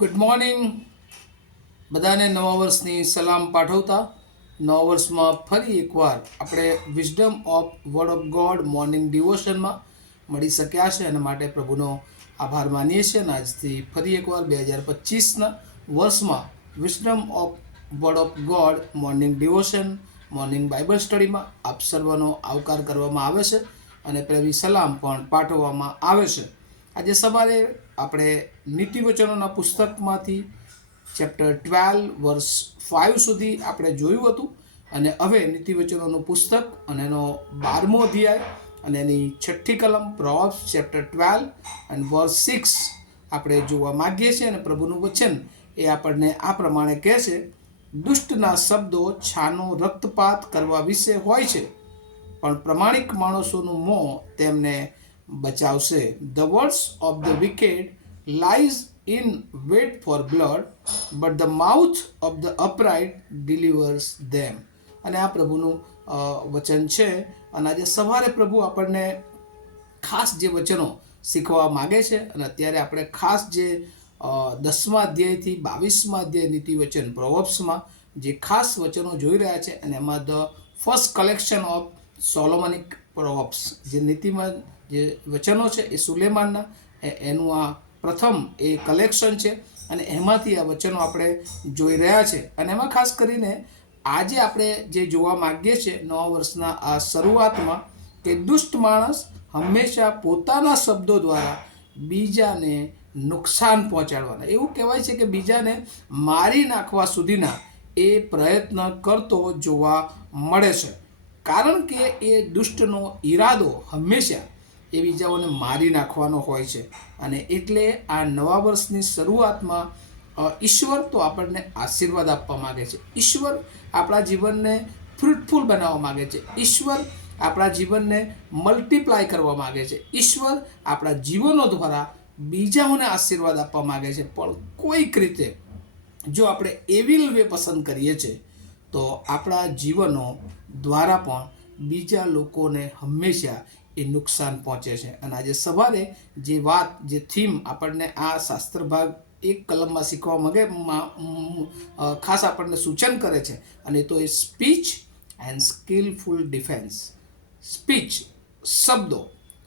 Good morning બધાને નવા વર્ષની સલામ પાઠવતા નવા વર્ષમાં ફરી એકવાર આપણે wisdom of word of God morning ડિવોશનમાં મળી શક્યા છે અને માટે પ્રભુનો આભાર માનીએ છીએ અને આજથી ફરી એકવાર 2025ના વર્ષમાં wisdom of word of God morning devotion morning Bible સ્ટડીમાં આપ સર્વનો આવકાર કરવામાં આવે છે અને પ્રેમી સલામ પણ પાઠવવામાં આવે છે. આજે સવારે આપણે નીતિવચનોના પુસ્તકમાંથી ચેપ્ટર 12 વર્સ 5 સુધી આપણે જોયું હતું અને હવે નીતિવચનોનું પુસ્તક અને એનો 12મો અધ્યાય અને એની 6ઠ્ઠી કલમ પ્રોવર્બ્સ ચેપ્ટર 12 અને વર્સ 6 આપણે જોવા માગીએ છીએ. અને પ્રભુનું વચન એ આપણને આ પ્રમાણે કહે છે, દુષ્ટના શબ્દો છાનો રક્તપાત કરવા વિશે હોય છે, પણ પ્રમાણિક માણસોનું મોં તેમને બચાવશે. The words of the wicked lies in wait for blood, but the mouth of the upright delivers them. અને આ પ્રભુનું વચન છે. અને આજે સવારે પ્રભુ આપણને ખાસ જે વચનો શીખવા માગે છે અને અત્યારે આપણે ખાસ જે 10મા અધ્યાયથી 22મા અધ્યાય નીતિ વચન પ્રોવર્બ્સમાં જે ખાસ વચનો જોઈ રહ્યા છે અને એમાં ધ ફર્સ્ટ કલેક્શન ઓફ સોલોમોનિક પ્રોવર્બ્સ જે નીતિમાં જે વચનો છે એ સુલેમાનના એનું આ પ્રથમ એ કલેક્શન છે અને એમાંથી આ વચનો આપણે જોઈ રહ્યા છે. અને એમાં ખાસ કરીને આજે આપણે જે જોવા માગીએ છીએ નવા વર્ષના આ શરૂઆતમાં કે દુષ્ટ માણસ હંમેશા પોતાના શબ્દો દ્વારા બીજાને નુકસાન પહોંચાડવાના, એવું કહેવાય છે કે બીજાને મારી નાખવા સુધીના એ પ્રયત્ન કરતો જોવા મળે છે. કારણ કે એ દુષ્ટનો ઈરાદો હંમેશા એ બીજાઓને મારી નાખવાનો હોય છે. અને એટલે આ નવા વર્ષની શરૂઆતમાં ઈશ્વર તો આપણને આશીર્વાદ આપવા માગે છે, ઈશ્વર આપણા જીવનને ફ્રૂટફુલ બનાવવા માગે છે, ઈશ્વર આપણા જીવનને મલ્ટીપ્લાય કરવા માગે છે, ઈશ્વર આપણા જીવનો દ્વારા બીજાઓને આશીર્વાદ આપવા માગે છે. પણ કોઈક રીતે જો આપણે એવિલ વે પસંદ કરીએ છીએ તો આપણા જીવનો દ્વારા પણ બીજા લોકોને હંમેશા એ નુકસાન પહોંચે છે. અને આજે સવારે જે વાત જે થીમ આપણને આ શાસ્ત્ર ભાગ એક કલમમાં શીખવા માંગે ખાસ આપણને સૂચન કરે છે અને તો એ speech and skilful defence. Speech શબ્દો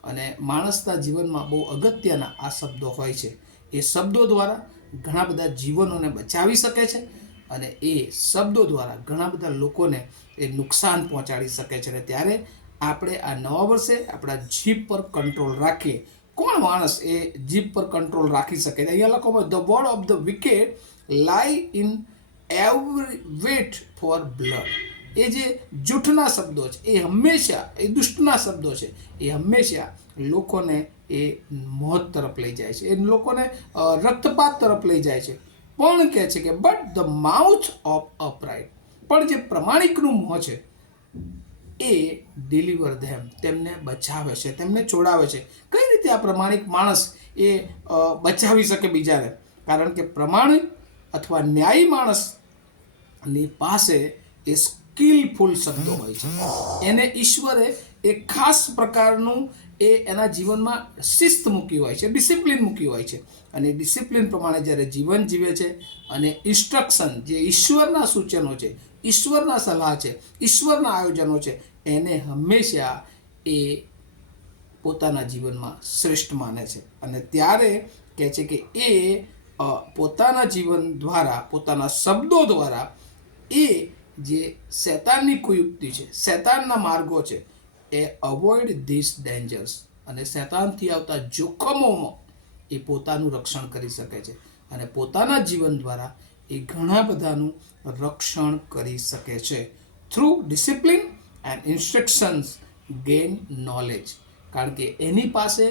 અને માણસના જીવનમાં બહુ અગત્યના આ શબ્દો હોય છે. એ શબ્દો દ્વારા ઘણા બધા જીવનોને બચાવી શકે છે અને એ શબ્દો દ્વારા ઘણા બધા લોકોને એ નુકસાન પહોંચાડી શકે છે. અને ત્યારે આપણે આ નવા વર્ષે આપણા જીભ પર કંટ્રોલ રાખીએ. કોણ માણસ એ જીભ પર કંટ્રોલ રાખી શકે? અહીંયા લખવામાં the word of the wicked lie in every wait for blood. એ જે જૂઠના શબ્દો છે એ હંમેશા, એ દુષ્ટના શબ્દો છે એ હંમેશા લોકોને એ મોત તરફ લઈ જાય છે, એ લોકોને રક્તપાત તરફ લઈ જાય છે. પણ કહે છે કે but the mouth of upright, પણ જે પ્રમાણિકનું મોં છે એ ડિલિવર ધેમ, તેમને બચાવે છે, તેમને છોડાવે છે. કઈ રીતે આ પ્રમાણિક માણસ એ બચાવી શકે બીજાને? કારણ કે પ્રમાણિક અથવા ન્યાયી માણસની પાસે એ સ્કિલફુલ શબ્દો હોય છે. એને ઈશ્વરે એક ખાસ પ્રકારનું એ એના જીવનમાં શિસ્ત મૂકી હોય છે, ડિસિપ્લિન મૂકી હોય છે. અને ડિસિપ્લિન પ્રમાણે જ્યારે જીવન જીવે છે અને ઇન્સ્ટ્રક્શન જે ઈશ્વરના સૂચનો છે, ઈશ્વરના સલાહ છે, ઈશ્વરના આયોજનો છે, એને હંમેશા એ પોતાના જીવનમાં શ્રેષ્ઠ માને છે. અને ત્યારે કહે છે કે એ પોતાના જીવન દ્વારા, પોતાના શબ્દો દ્વારા એ જે શૈતાનની કુયુક્તિ છે, શૈતાનના માર્ગો છે, એ અવોઇડ ધીસ ડેન્જર્સ, અને શૈતાનથી આવતા જોખમોમાં એ પોતાનું રક્ષણ કરી શકે છે. અને પોતાના જીવન દ્વારા એ ઘણા બધાનું રક્ષણ કરી શકે છે. Through discipline and instructions gain knowledge. કારણ કે એની પાસે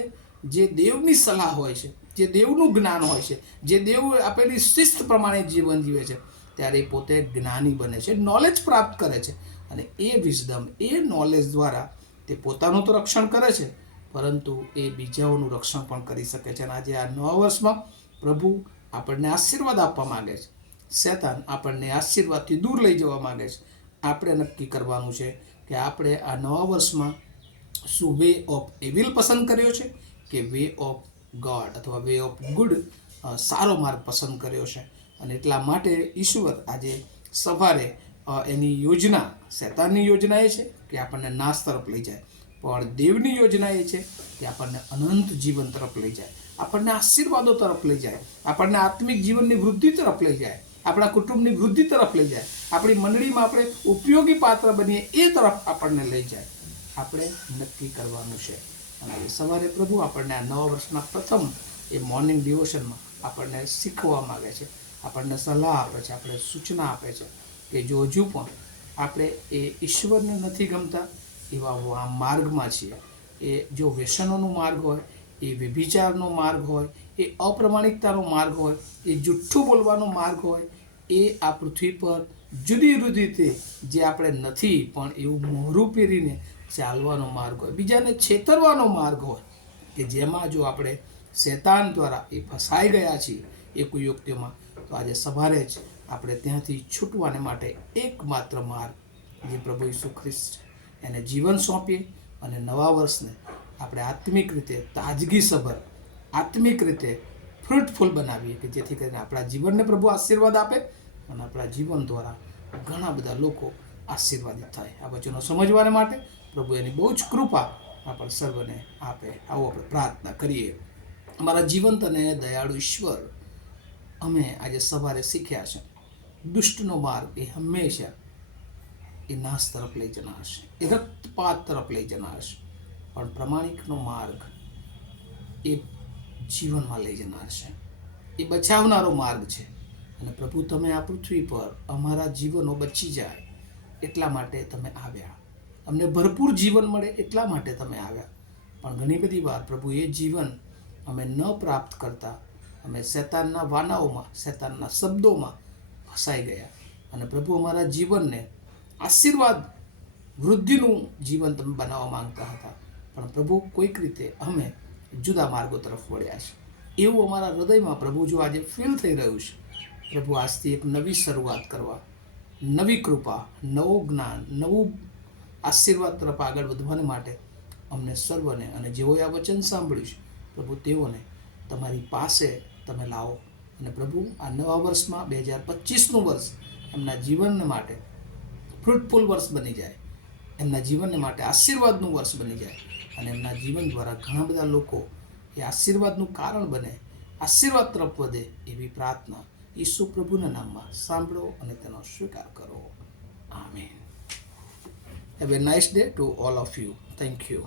જે દેવની સલાહ હોય છે, જે દેવનું જ્ઞાન હોય છે, જે દેવ આપેલી શિસ્ત પ્રમાણે જીવન જીવે છે, ત્યારે એ પોતે જ્ઞાની બને છે, નોલેજ પ્રાપ્ત કરે છે. અને એ વિઝડમ, એ નોલેજ દ્વારા તે પોતાનું તો રક્ષણ કરે છે પરંતુ એ બીજાઓનું રક્ષણ પણ કરી શકે છે. અને આજે આ નવા વર્ષમાં પ્રભુ આપણને આશીર્વાદ આપવા માગે છે. શૈતાન આપણને આશીર્વાદથી દૂર લઈ જવા માગે છે. આપણે નક્કી કરવાનું છે કે આપણે આ નવા વર્ષમાં શું વે ઓફ એવિલ પસંદ કર્યો છે કે વે ઓફ ગોડ અથવા વે ઓફ ગુડ સારો માર્ગ પસંદ કર્યો છે. અને એટલા માટે ઈશ્વર આજે સવારે એની યોજના, શૈતાનની યોજના એ છે કે આપણને નાશ તરફ લઈ જાય, પણ દેવની યોજના એ છે કે આપણને અનંત જીવન તરફ લઈ જાય, આપણને આશીર્વાદો તરફ લઈ જાય, આપણને આત્મિક જીવનની વૃદ્ધિ તરફ લઈ જાય, આપણા કુટુંબની વૃદ્ધિ તરફ લઈ જાય, આપણી મંડળીમાં આપણે ઉપયોગી પાત્ર બનીએ એ તરફ આપણને લઈ જાય. આપણે નક્કી કરવાનું છે. અને સવારે પ્રભુ આપણને આ નવા વર્ષના પ્રથમ એ મોર્નિંગ ડિવોશનમાં આપણને શીખવા માગે છે, આપણને સલાહ આપે છે, આપણે સૂચના આપે છે કે જો હજુ પણ આપણે એ ઈશ્વરને નથી ગમતા એવા માર્ગમાં છીએ, એ જો વ્યસનોનો માર્ગ હોય, એ વ્યભિચારનો માર્ગ હોય, એ અપ્રમાણિકતાનો માર્ગ હોય, એ જુઠ્ઠું બોલવાનો માર્ગ હોય, એ આ પૃથ્વી પર જુદી જુદી રીતે જે આપણે નથી પણ એવું મોહરું પહેરીને ચાલવાનો માર્ગ હોય, બીજાને છેતરવાનો માર્ગ હોય, કે જેમાં જો આપણે શૈતાન દ્વારા એ ફસાઈ ગયા છીએ એ કુયુક્તિઓમાં, તો આજે સવારે જ આપણે ત્યાંથી છૂટવાને માટે એકમાત્ર માર્ગ જે પ્રભુ ઈસુ ખ્રિસ્ત છે એને જીવન સોંપીએ અને નવા વર્ષને આપણે આત્મિક રીતે તાજગીસભર, આત્મિક રીતે ફ્રૂટફુલ બનાવીએ, કે જેથી કરીને આપણા જીવનને પ્રભુ આશીર્વાદ આપે અને આપણા જીવન દ્વારા ઘણા બધા લોકો આશીર્વાદિત થાય. આ વચનો સમજવાને માટે પ્રભુ એની બહુ જ કૃપા આપણે સર્વને આપે. આવો આપણે પ્રાર્થના કરીએ. અમારા જીવંત અને દયાળુ ઈશ્વર, અમે આજે સવારે શીખ્યા છે દુષ્ટનો માર્ગ એ હંમેશા એ નાશ તરફ લઈ જનાર છે, એ રક્તપાત તરફ લઈ જનાર છે, પણ પ્રમાણિકનો માર્ગ એ જીવનમાં લઈ જનાર છે, એ બચાવનારો માર્ગ છે. અને પ્રભુ તમે આ પૃથ્વી પર અમારા જીવનો બચી જાય એટલા માટે તમે આવ્યા, અમને ભરપૂર જીવન મળે એટલા માટે તમે આવ્યા. પણ ઘણી બધી વાર પ્રભુ એ જીવન અમે ન પ્રાપ્ત કરતા અમે શૈતાનના વાનાઓમાં, શૈતાનના શબ્દોમાં ફસાઈ ગયા. અને પ્રભુ અમારા જીવનને આશીર્વાદ વૃદ્ધિનું જીવન તમે બનાવવા માંગતા હતા, પણ પ્રભુ કોઈક રીતે અમે જુદા માર્ગો તરફ વળ્યા છે. એવું અમારા હૃદયમાં પ્રભુ જો આજે ફીલ થઈ રહ્યું છે, પ્રભુ આજથી એક નવી શરૂઆત કરવા, નવી કૃપા, નવું જ્ઞાન, નવું આશીર્વાદ તરફ આગળ વધવાને માટે અમને સર્વને, અને જેઓએ આ વચન સાંભળ્યું છે પ્રભુ તેઓને તમારી પાસે તમે લાવો. અને પ્રભુ આ નવા વર્ષમાં 2025નું વર્ષ એમના જીવન માટે ફ્રૂટફુલ વર્ષ બની જાય, એમના જીવનને માટે આશીર્વાદનું વર્ષ બની જાય, અને એમના જીવન દ્વારા ઘણા બધા લોકો એ આશીર્વાદનું કારણ બને, આશીર્વાદ તરફ વધે એવી પ્રાર્થના ઈસુ પ્રભુના નામમાં સાંભળો અને તેનો સ્વીકાર કરો. Amen. Have a nice day to all of you. Thank you.